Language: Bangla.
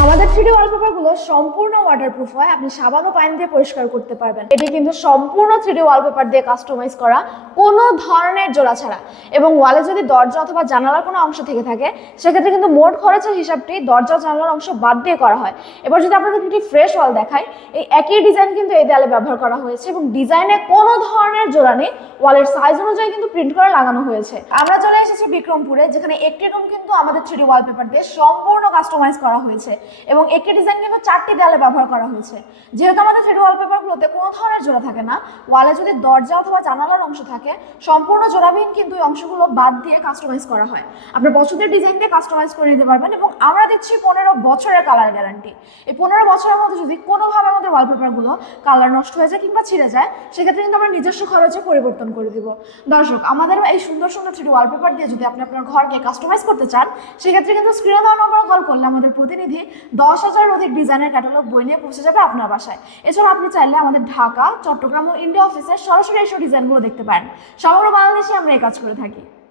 আমাদের 3D ওয়ালপেপারগুলো সম্পূর্ণ ওয়াটারপ্রুফ হয়, আপনি সাবান ও পানি দিয়ে পরিষ্কার করতে পারবেন। এটি কিন্তু সম্পূর্ণ 3D ওয়ালপেপার দিয়ে কাস্টমাইজ করা, কোনো ধরনের জোড়া ছাড়া। এবং ওয়ালে যদি দরজা অথবা জানালার কোনো অংশ থেকে থাকে, সেক্ষেত্রে কিন্তু মোট খরচের হিসাবটি দরজা জানালার অংশ বাদ দিয়ে করা হয়। এবার যদি আপনাদের একটি ফ্রেশ ওয়াল দেখায়, এই একই ডিজাইন কিন্তু এই দেয়ালে ব্যবহার করা হয়েছে এবং ডিজাইনে কোনো ধরনের জোড়া নেই, ওয়ালের সাইজ অনুযায়ী কিন্তু প্রিন্ট করে লাগানো হয়েছে। আমরা চলে এসেছি বিক্রমপুরে, যেখানে একটি রুম কিন্তু আমাদের 3D ওয়ালপেপার দিয়ে সম্পূর্ণ কাস্টমাইজ করা হয়েছে এবং একটি ডিজাইন কিন্তু 4টি দেয়ালে ব্যবহার করা হয়েছে। যেহেতু আমাদের 3D ওয়ালপেপারগুলোতে কোনো ধরনের জোড়া থাকে না, ওয়ালে যদি দরজা অথবা জানালার অংশ থাকে, সম্পূর্ণ জোড়াবিহীন কিন্তু এই অংশগুলো বাদ দিয়ে কাস্টমাইজ করা হয়। আপনার পছন্দের ডিজাইন দিয়ে কাস্টমাইজ করে নিতে পারবেন এবং আমরা দিচ্ছি 15 বছরের কালার গ্যারান্টি। এই 15 বছরের মধ্যে যদি কোনোভাবে আমাদের ওয়ালপেপারগুলো কালার নষ্ট হয়ে যায় কিংবা ছিঁড়ে যায়, সেক্ষেত্রে কিন্তু আমরা নিজস্ব খরচে পরিবর্তন করে দিব। দর্শক, আমাদের এই সুন্দর সুন্দর 3D ওয়ালপেপার দিয়ে যদি আপনি আপনার ঘরকে কাস্টমাইজ করতে চান, সেক্ষেত্রে কিন্তু স্ক্রিনে দেওয়া নম্বরে কল করলে আমাদের প্রতিনিধি 10,000 অধিক ডিজাইনের ক্যাটালগ বই নিয়ে পৌঁছে যাবে আপনার বাসায়। এছাড়া আপনি চাইলে আমাদের ঢাকা, চট্টগ্রাম ও ইন্ডিয়া অফিসে সরাসরি এসব ডিজাইনগুলো দেখতে পারেন। সমগ্র বাংলাদেশে আমরা এই কাজ করে থাকি।